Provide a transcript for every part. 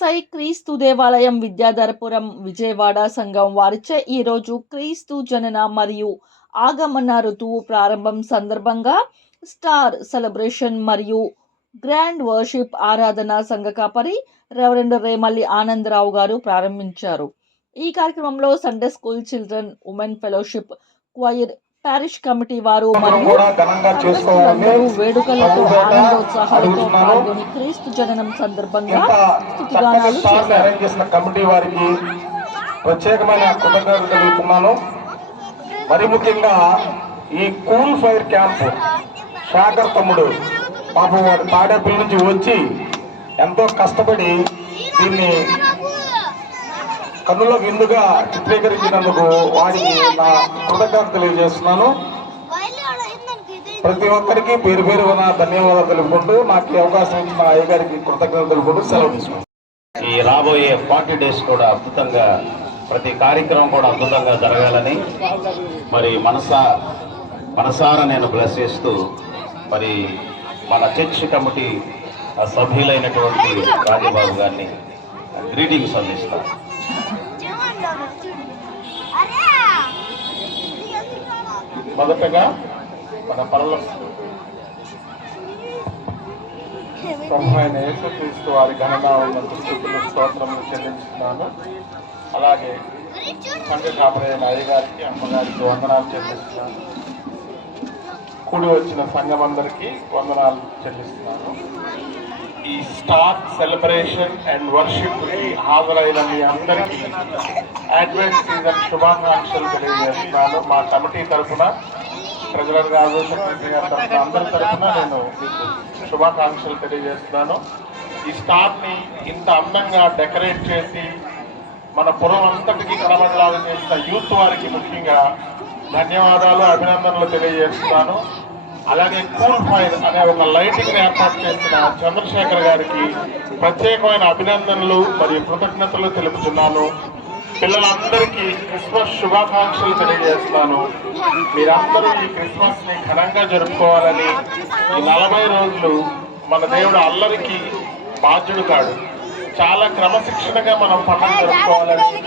SI క్రీస్తు దేవాలయం విద్యాధరపురం విజయవాడ సంఘం వారిచే ఈరోజు క్రీస్తు జనన మరియు ఆగమన ఋతువు ప్రారంభం సందర్భంగా స్టార్ సెలబ్రేషన్ మరియు గ్రాండ్ వర్షిప్ ఆరాధన సంఘ కాపరి రెవరెండ్ రేమల్లి ఆనందరావు గారు ప్రారంభించారు. ఈ కార్యక్రమంలో Sunday school children women fellowship choir parish committee వారు మరియు అందరూ వేడుకలతో ఆనందోత్సాహాలతో. పాల్గొని క్రీస్తు జననం సందర్భంగా చేసిన కమిటీ వారికి ప్రత్యేకమైన కృతజ్ఞతలు తెలుపుతున్నాను మరి ముఖ్యంగా ఈ కూల్ ఫైర్ క్యాంప్ షాకర్ తమ్ముడు పాపం వాడు తాడేపల్లి నుంచి వచ్చి ఎంతో కష్టపడి దీన్ని కన్నుల విందుగా చిత్రీకరించినందుకు వారికి నా కృతజ్ఞత తెలియజేస్తున్నాను. ప్రతి ఒక్కరికి పేరు పేరు ఉన్న ధన్యవాదాలు తెలుపుకుంటూ నాకు అవకాశం ఇచ్చిన అయ్య గారికి కృతజ్ఞతలు తెలుపుకుంటూ సెలవు తీసుకుంటాను ఈ రాబోయే ఫార్టీ డేస్ కూడా అద్భుతంగా ప్రతి కార్యక్రమం కూడా అద్భుతంగా జరగాలని మరి మనసా మనసారా నేను బ్లెస్ చేస్తూ మరి మన చర్చ్ కమిటీ సభ్యులైనటువంటి రాజబాబు గారిని గ్రీటింగ్స్ అందిస్తాను. మొదటగా మన పనుల. ప్రభు యేసుక్రీస్తు వారి ఘననామందు స్థుతులు స్తోత్రములు చెల్లించుతున్నాను. అలాగే సంఘ కాపరే అయ్యగారికి అమ్మగారికి వందనాలు చెల్లిస్తున్నాను. కూడి వచ్చిన సంఘమందరికీ వందనాలు చెల్లిస్తున్నాను. ఈ స్టార్ సెలబ్రేషన్ అండ్ వర్షిప్కి హాజరైన మీ అందరికీ అడ్వెంట్ సీజన్ శుభాకాంక్షలు తెలియజేస్తున్నాను. మా కమిటీ తరఫున ప్రజలకు రాజు సెక్రటరీ గారి తరఫున అందరి తరఫున నేను మీకు శుభాకాంక్షలు తెలియజేస్తున్నాను. ఈ స్టార్ని ఇంత అందంగా డెకరేట్ చేసి మన పురం అంతటికి కనబడలాగా చేసిన యూత్ వారికి ముఖ్యంగా ధన్యవాదాలు అభినందనలు తెలియజేస్తున్నాను. అలాగే కూల్ ఫైర్ అనే ఒక లైటింగ్ ఏర్పాటు చేసిన చంద్రశేఖర్ గారికి ప్రత్యేకమైన అభినందనలు మరియు కృతజ్ఞతలు తెలుపుతున్నాను. పిల్లలందరికీ క్రిస్మస్ శుభాకాంక్షలు తెలియజేస్తున్నాను. మీరందరూ ఈ క్రిస్మస్ని ఘనంగా జరుపుకోవాలని ఈ నలభై రోజులు మన దేవుడు అల్లరికి బాధ్యుడు కాడు. చాలా క్రమశిక్షణగా మనం పండుగ జరుపుకోవాలని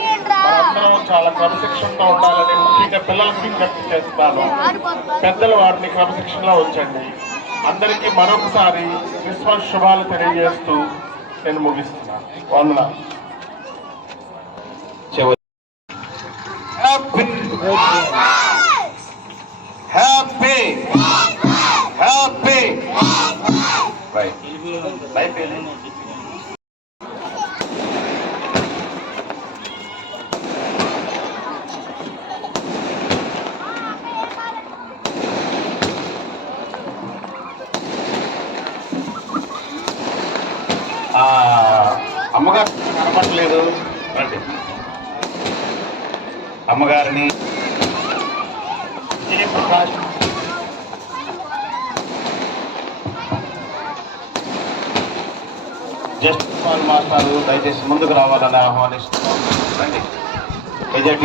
మనందరం చాలా క్రమశిక్షణతో ఉండాలని ముఖ్యంగా పిల్లలకు విజ్ఞప్తి చేస్తాను పెద్దలు వారిని క్రమశిక్షణలో ఉంచండి. అందరికీ మరొకసారి క్రిస్మస్ శుభాలు తెలియజేస్తూ నేను ముగిస్తున్నాను. వందన చివరి హ్యాపీ హ్యాపీ హ్యాపీ లేదు. రండి అమ్మగారిని జయప్రకాష్ జస్ట్ పాల్ మాస్టారు దయచేసి ముందుకు రావాలని ఆహ్వానిస్తున్నాం. రండి. విజయ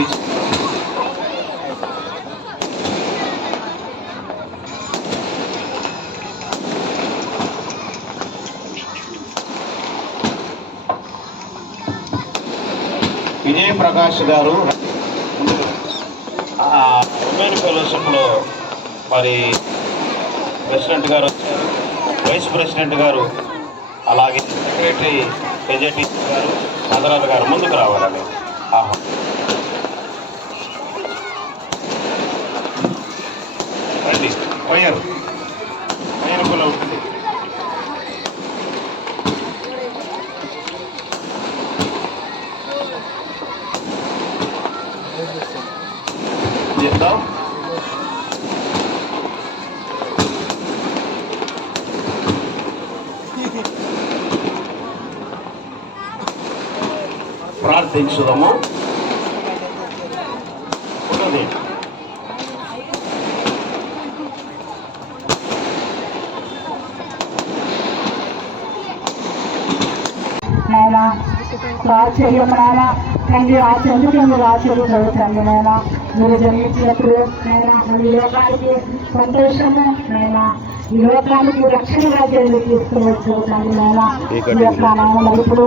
విజయ్ ప్రకాష్ గారు ఉమెన్ ఫెలోషిప్లో మరి ప్రెసిడెంట్ గారు వచ్చారు. వైస్ ప్రెసిడెంట్ గారు అలాగే సెక్రటరీ కేజేటి గారు నాగరాజు గారు ముందుకు రావాలని ఆహా రండి. పోయారు పోయారు కూడా ప్రార్థించుదాము? ఉన్నది. నాయన నాయన. తండ్రి ఆశ్చర్యం మీరు ఆశ్చర్యపరచండి నాయన మీరు జన్మించినప్పుడు నాయన ఈ లోకానికి సంతోషము నాయన ఈ లోకానికి రక్షణ రాజ్యాన్ని తీసుకువచ్చు తండ్రి నాయన ఈ యొక్క నాయన ఇప్పుడు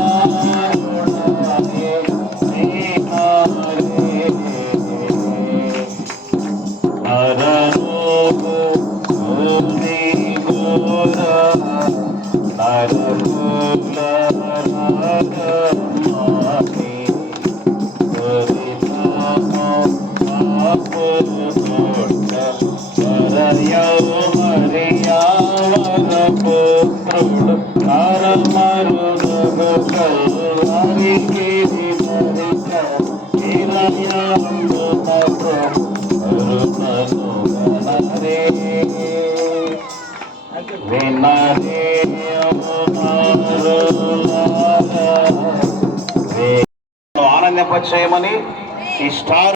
ఇరయాంబు కరుణను గణరే వినరే ఆనందింపచేయమని ఈ స్టార్